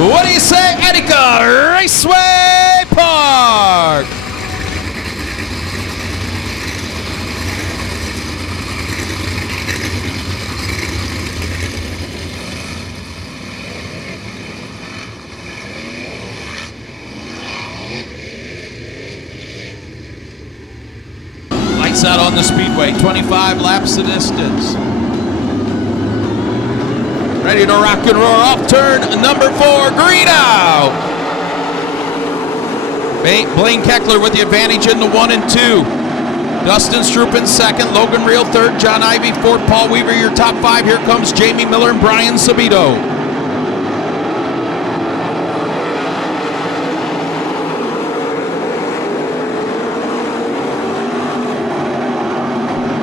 What do you say, Attica Raceway Park? Lights out on the speedway, 25 laps the distance. Ready to rock and roar off turn number 4, green out. Blaine Keckler with the advantage in the 1 and 2. Dustin Stroop in second, Logan Reel third, John Ivey fourth, Paul Weaver your top 5. Here comes Jamie Miller and Brian Sabito.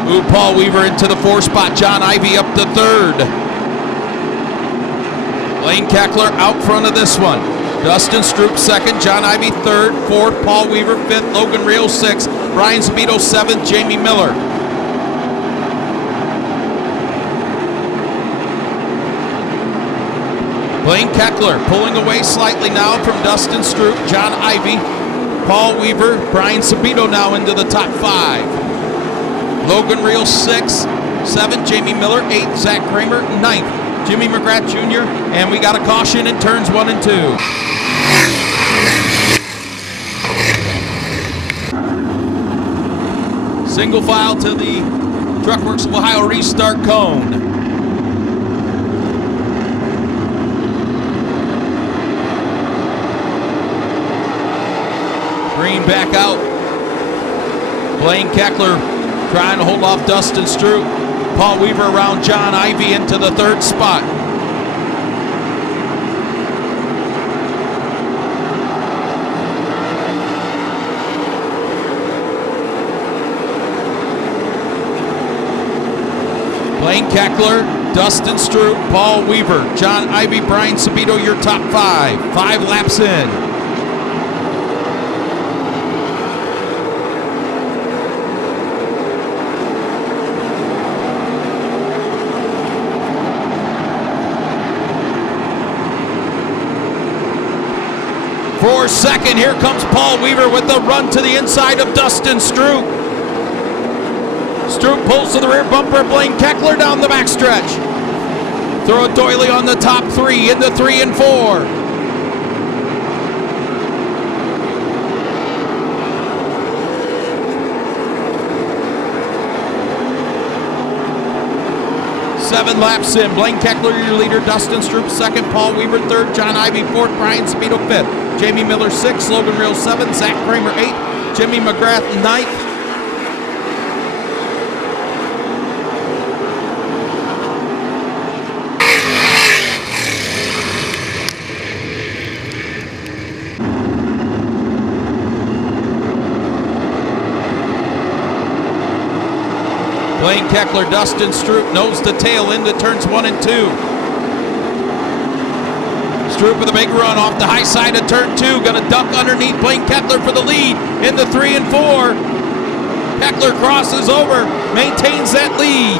Move Paul Weaver into the 4 spot, John Ivey up to 3rd. Blaine Keckler out front of this one. Dustin Stroop 2nd, John Ivey 3rd, 4th, Paul Weaver 5th, Logan Reel 6th, Brian Sabito 7th, Jamie Miller. Blaine Keckler pulling away slightly now from Dustin Stroop, John Ivey, Paul Weaver, Brian Sabito now into the top 5. Logan Reel 6th, 7th, Jamie Miller 8th, Zach Kramer 9th. Jimmy McGrath Jr., and we got a caution in turns 1 and 2. Single file to the Truckworks of Ohio restart cone. Green back out. Blaine Keckler trying to hold off Dustin Stroop. Paul Weaver around John Ivey into the 3rd spot. Blaine Keckler, Dustin Stroop, Paul Weaver, John Ivey, Brian Sabito, your top 5. 5 laps in. For second, here comes Paul Weaver with the run to the inside of Dustin Stroop. Stroop pulls to the rear bumper, Blaine Keckler down the backstretch. Throw a doily on the top 3, into 3 and 4. Seven laps in, Blaine Keckler your leader, Dustin Stroop 2nd, Paul Weaver 3rd, John Ivey 4th, Brian Sabito 5th, Jamie Miller 6th, Logan Reel 7th, Zach Kramer 8th, Jimmy McGrath 9th. Blaine Keckler, Dustin Stroop, nose to tail into turns 1 and 2. Stroop with a big run off the high side of turn 2. Gonna duck underneath Blaine Keckler for the lead into 3 and 4. Keckler crosses over, maintains that lead.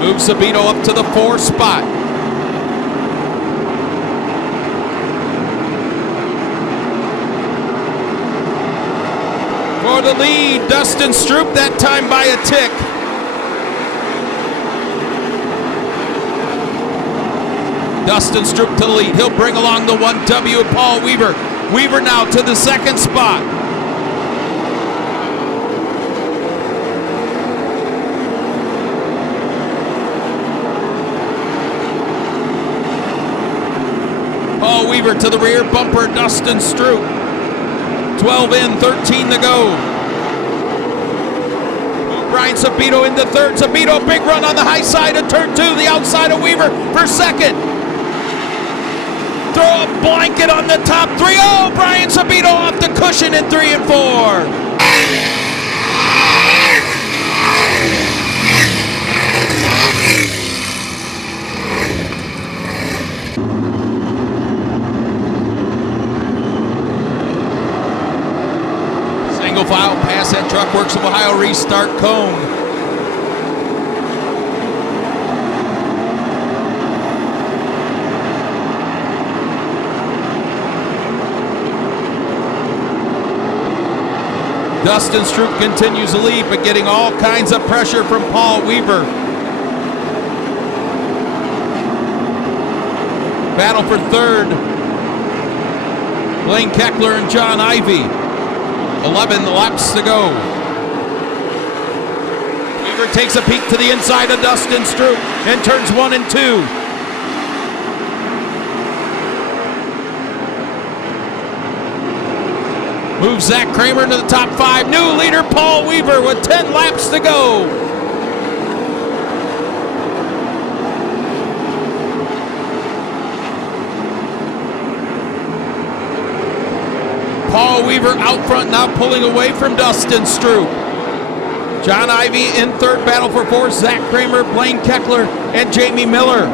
Moves Sabito up to the 4 spot. For the lead, Dustin Stroop, that time by a tick. Dustin Stroop to the lead. He'll bring along the 1W, Paul Weaver. Weaver now to the 2nd spot. Paul Weaver to the rear bumper, Dustin Stroop. 12 in, 13 to go. Brian Sabito into 3rd. Sabito, big run on the high side of turn 2, the outside of Weaver for 2nd. Throw a blanket on the top 3. Oh, Brian Sabito off the cushion in 3 and 4. Single file past that Truckworks of Ohio restart cone. Dustin Stroop continues to lead, but getting all kinds of pressure from Paul Weaver. Battle for third. Blaine Keckler and John Ivy. 11 laps to go. Weaver takes a peek to the inside of Dustin Stroop and turns 1 and 2. Moves Zach Kramer into the top 5. New leader Paul Weaver with 10 laps to go. Paul Weaver out front now, pulling away from Dustin Stroop. John Ivy in third, battle for fourth. Zach Kramer, Blaine Keckler, and Jamie Miller.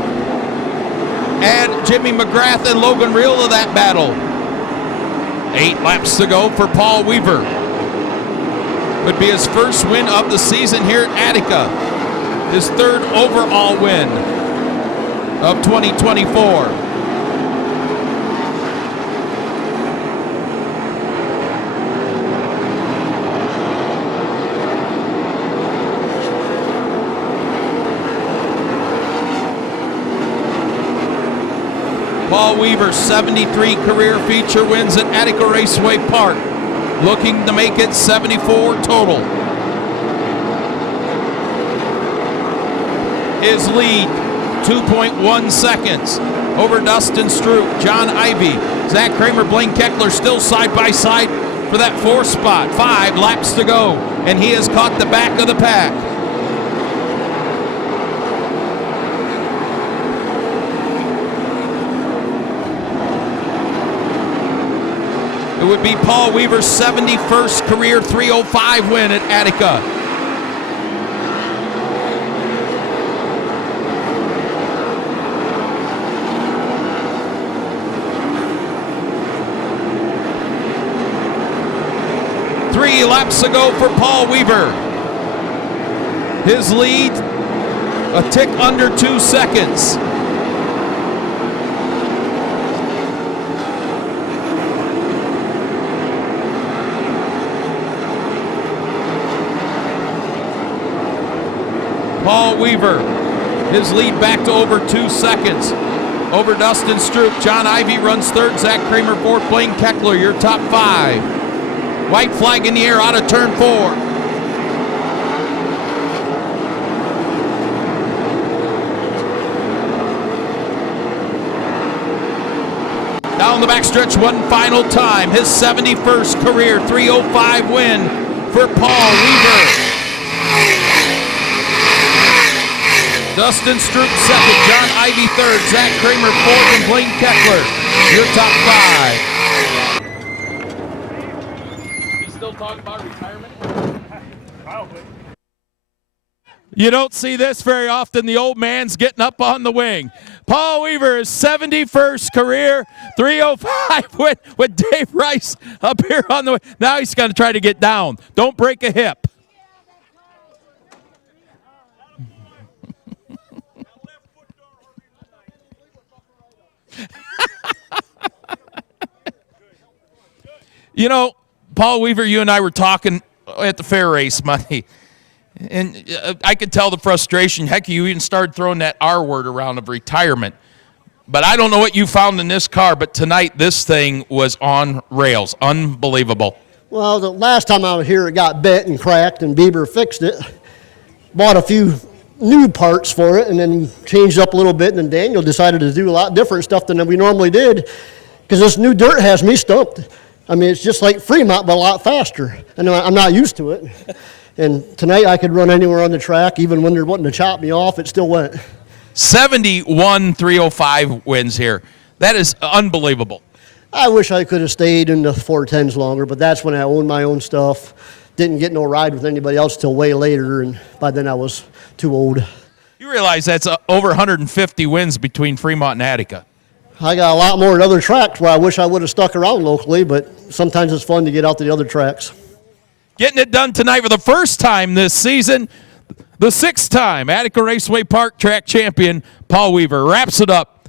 Add Jimmy McGrath and Logan Reel to that battle. 8 laps to go for Paul Weaver. Would be his first win of the season here at Attica. His third overall win of 2024. Paul Weaver, 73 career feature wins at Attica Raceway Park, looking to make it 74 total. His lead, 2.1 seconds over Dustin Stroop, John Ivy, Zach Kramer, Blaine Keckler still side by side for that 4th spot. 5 laps to go, and he has caught the back of the pack. It would be Paul Weaver's 71st career 3:05 win at Attica. Three laps to go for Paul Weaver. His lead, a tick under 2 seconds. Paul Weaver, his lead back to over 2 seconds. Over Dustin Stroop, John Ivy runs third, Zach Kramer fourth, Blaine Keckler, your top 5. White flag in the air out of turn 4. Down the backstretch one final time, his 71st career 3:05 win for Paul Weaver. Dustin Stroop second, John Ivy third, Zach Kramer fourth, and Blaine Keckler, your top 5. You still talking about retirement? Probably. You don't see this very often. The old man's getting up on the wing. Paul Weaver, his 71st career 3:05 win with Dave Rice up here on the way. Now he's going to try to get down. Don't break a hip. You know, Paul Weaver, you and I were talking at the fair race Monday, and I could tell the frustration. Heck, you even started throwing that R word around of retirement. But I don't know what you found in this car, but tonight this thing was on rails. Unbelievable. Well, the last time I was here, it got bent and cracked, and Bieber fixed it. Bought a few new parts for it, and then changed up a little bit, and then Daniel decided to do a lot different stuff than we normally did, because this new dirt has me stumped. I mean, it's just like Fremont, but a lot faster. And I'm not used to it. And tonight I could run anywhere on the track, even when they're wanting to chop me off, it still went. 71 3:05 wins here. That is unbelievable. I wish I could have stayed in the 410s longer, but that's when I owned my own stuff. Didn't get no ride with anybody else till way later, and by then I was too old. You realize that's over 150 wins between Fremont and Attica. I got a lot more at other tracks where I wish I would have stuck around locally, but sometimes it's fun to get out to the other tracks. Getting it done tonight for the first time this season, the 6th time Attica Raceway Park track champion Paul Weaver wraps it up